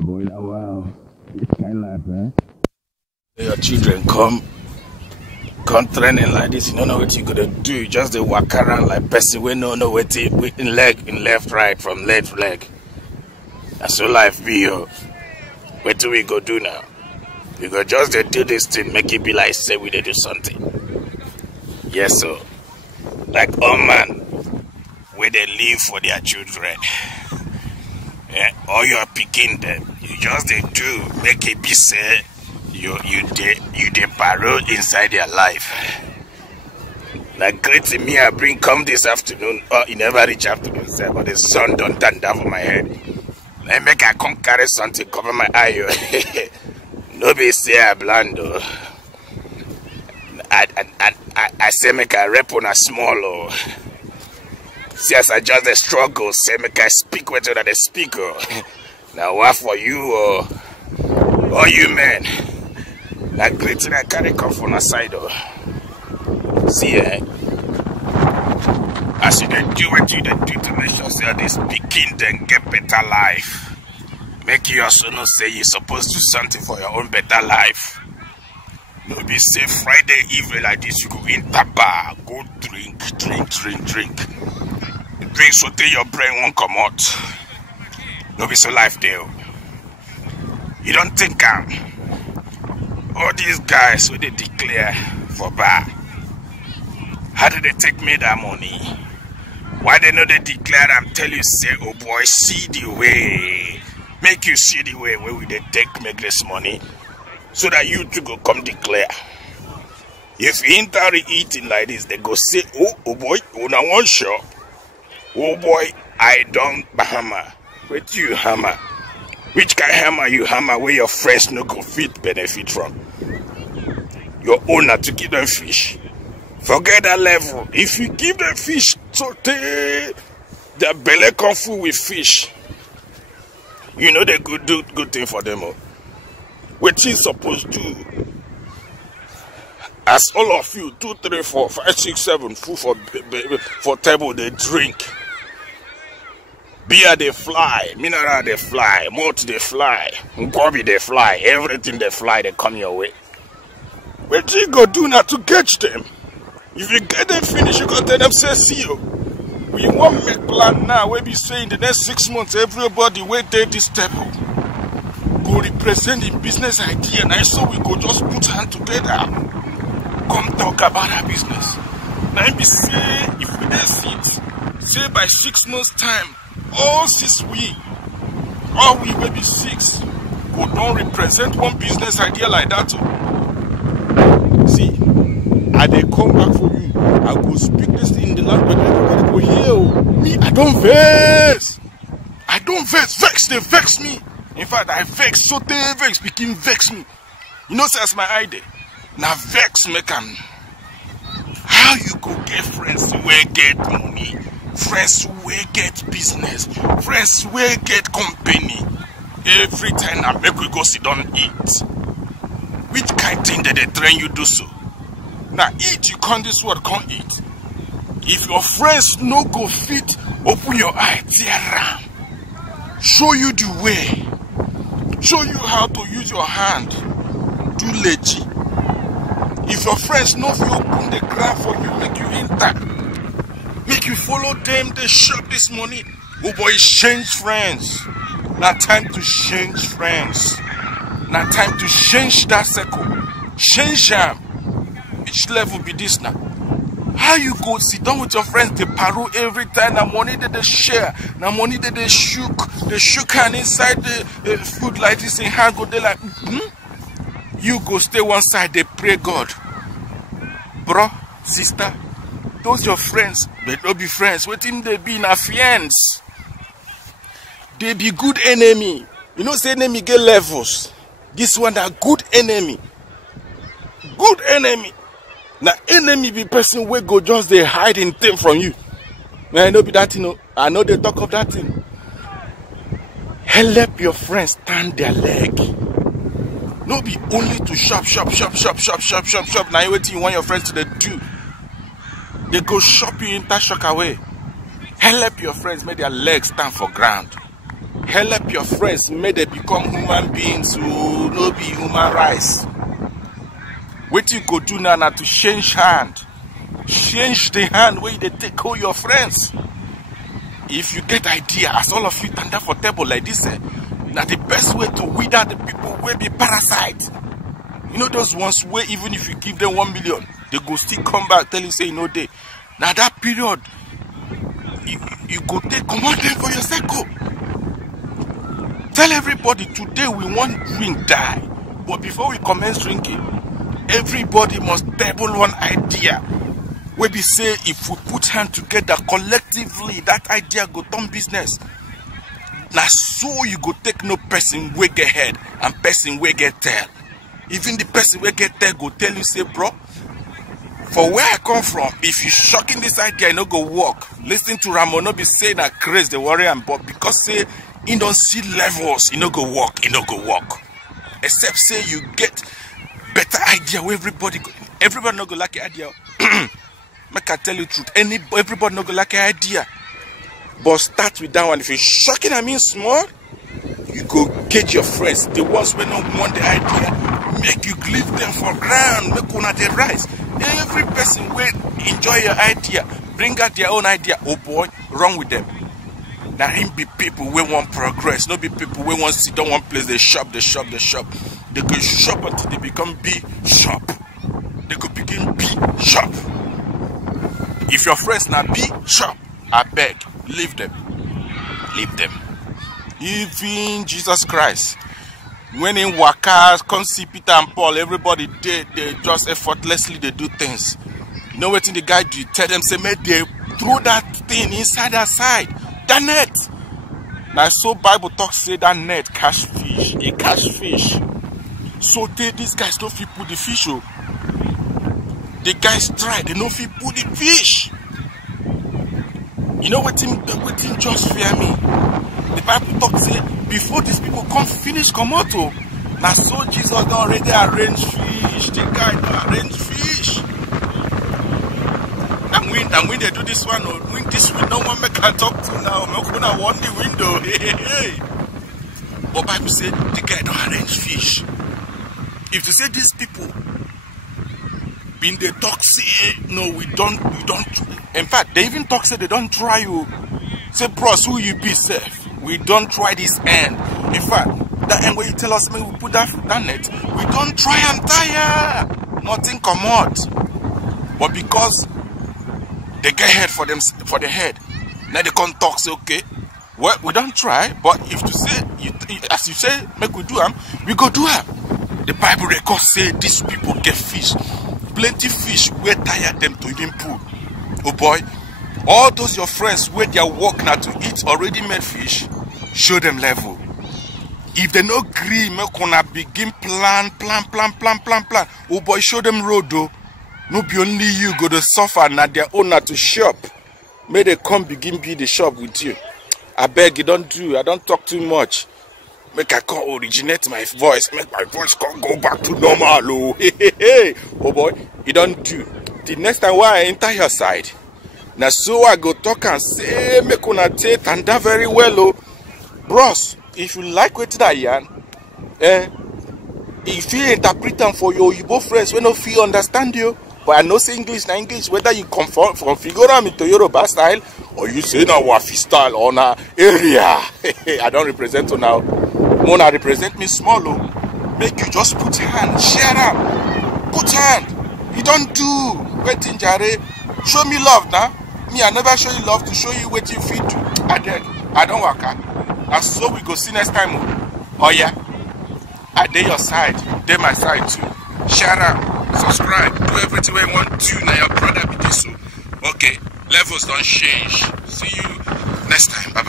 Boy, now wow. This kind of life, eh? Your children come training like this, you don't know what you gonna do. You just they walk around like person we don't know what in leg, in left, right, from left leg. That's so life be yo. What do we go do now? We go just do this thing, make it be like say we do something. Yes, sir. Like all man, where they live for their children. Yeah, all you are picking them. You just they do make it be say you de parole inside their life. Like great to me I bring come this afternoon. Oh, you never reach afternoon, sir, but the sun don't turn down for my head. Let make I come carry something cover my eye. Nobody say I blind though. I say make I rep on a small oh. See as I just the struggle, say make I speak with you that they speak oh. Now what for you oh you men? That great thing I carry come from the side oh. See as you then do what you then do to make sure say they speaking then get better life. Make you also know say you're supposed to do something for your own better life. No be say Friday evening like this, you go in the bar, go drink. Drink so till your brain won't come out. No be so life there. You don't think all these guys who they declare for bar. How did they take me that money? Why they know they declare and tell you say, oh boy, see the way. Make you see the way where we they take make this money. So that you two go come declare. If you enter eating like this, they go say, oh boy, una one shop. Oh boy, I don't hammer. Wait you hammer. Which kind of hammer you hammer where your friends no go fit benefit from? Your owner to give them fish. Forget that level. If you give them fish, so their belly come full with fish. You know they could do good thing for them. What you supposed to do? As all of you, 2, 3, 4, 5, 6, 7, food for table, they drink. Beer they fly, mineral they fly, malt they fly, Bobby they fly, everything they fly, they come your way. What you go do now to catch them? If you get them finished, you go tell them, say, see you. We won't make plan now, we be saying the next 6 months, everybody wait there this table. Go represent the business idea, and I saw we go just put hand together. Come talk about our business. Now be say, if we don't see it, say by 6 months time, all 6 we will be 6. Go don't represent one business idea like that. See, I they come back for you. I go speak this thing in the language. Everybody go hear me. I don't vex. Vex, they vex me. In fact, I vex, so they vex, speaking vex me. You know, that's my idea. Now vex make them. How you go get friends where get money, friends where get business, friends where get company. Every time I make we go sit down and eat. Which kind of thing that they train you do so? Now eat, you can't this word, can't eat. If your friends no go fit, open your eye, tear around. Show you the way. Show you how to use your hand. Do legit. If your friends know if you open the ground for you, make you enter. Make you follow them, they shop this money. Oh boy, change friends. Now time to change friends. Now time to change that circle. Change them. Which level be this now? How you go sit down with your friends, they parole every time, the money that they share, the money that they shook hand inside the food like this in hand, go they like, You go stay one side, they pray God. Bro, sister, those your friends, they don't be friends, waiting they be na friends. They be good enemy. You know say enemy get levels. This one are good enemy. Good enemy. Now enemy be person where go just they hide in thing from you. Man, I know be that thing. I know they talk of that thing. Help your friends stand their leg. No be only to shop. Now everything you want your friends to do. They go shop you in that shock away. Help your friends make their legs stand for ground. help your friends make they become human beings who no be human rights. What you go do now to change hand. Change the hand where they take all your friends. If you get idea, as all of you stand up for table like this, now the best way to weed out the people will be parasite. You know those ones where even if you give them 1 million, they go still come back tell you say no day. Now that period, you go take command them for your circle. Tell everybody today we want drink die, but before we commence drinking, everybody must table one idea. Where we say if we put hands together collectively, that idea go turn business. Now so you go take no person wey get head and person wey get tail. Even the person wey get tail go tell you say, bro, for where I come from, if you shocking this idea, it no go work. Listen to Ramon, no be saying that crazy the worry am, but because say he don't see levels, it no go work, it no go work. Except say you get better idea where everybody no go like the idea. Make I tell you the truth, everybody no go like the idea. But start with that one. If you're shocking, I mean small, you go get your friends, the ones who don't want the idea, make you leave them for ground, make una the rise. Every person will enjoy your idea, bring out their own idea. Oh boy, wrong with them. Now him be people we want progress, not be people we want sit down one place, they shop. They go shop until they become B shop. They could begin B shop. If your friends now B shop, I beg, leave them. Leave them. Even Jesus Christ, when in Waka, come see Peter and Paul, everybody they just effortlessly they do things. You know what the guy do? Tell them, say, man, they throw that thing inside that side. That net. Now so Bible talks say that net catch fish. It catch fish. So these guys don't fit put the fish. Oh. The guys try, they don't fit put the fish. You know what thing just fear me? The Bible talks say before these people come finish come out. Oh. Now so Jesus don't already arrange fish. The guy don't arrange fish. And when they do this one, or when this we no one make can talk to now, I'm gonna warn the window. Hey. But Bible said the guy don't arrange fish. If you say these people been the talk say no, we don't. In fact, they even talk say they don't try you. Say, bros, who you be safe? We don't try this end. In fact, that end where you tell us, man, we put that net, we don't try and tire. Nothing come out. But because they get head for the head. Now they can't talk, say, okay, well, we don't try, but if you say, as you say, make we do them, we go do them. The Bible records say these people get fish. Plenty fish, we tire them to even pull. Oh boy, all those your friends where they are work now to eat already made fish, show them level. If they no agree, make una begin plan. Oh boy, show them road though. No be only you go to suffer na their owner to shop. May they come begin be the shop with you. I beg you don't do. I don't talk too much. Make I come originate my voice. Make my voice come go back to normal. Oh, oh boy, you don't do. The next time when I enter your side, now so I go talk and say make una take and that very well. Oh, bros, if you like what I yarn, if you interpret them for your Igbo friends, we no feel understand you. But I know say English na English, whether you configure them into Yoruba style or you say na Wafi style or na area. I don't represent you now. Mona represent me small. Make you just put hand, share up. Put hand. You don't do. Waiting jare. Show me love now. Me, I never show you love to show you what you feel to. I don't work out. And so we go see next time. Oh yeah. I dey your side. Dey my side too. Share up. Subscribe, do everything I want to. Now your brother be this. Okay, levels don't change. See you next time. Bye bye.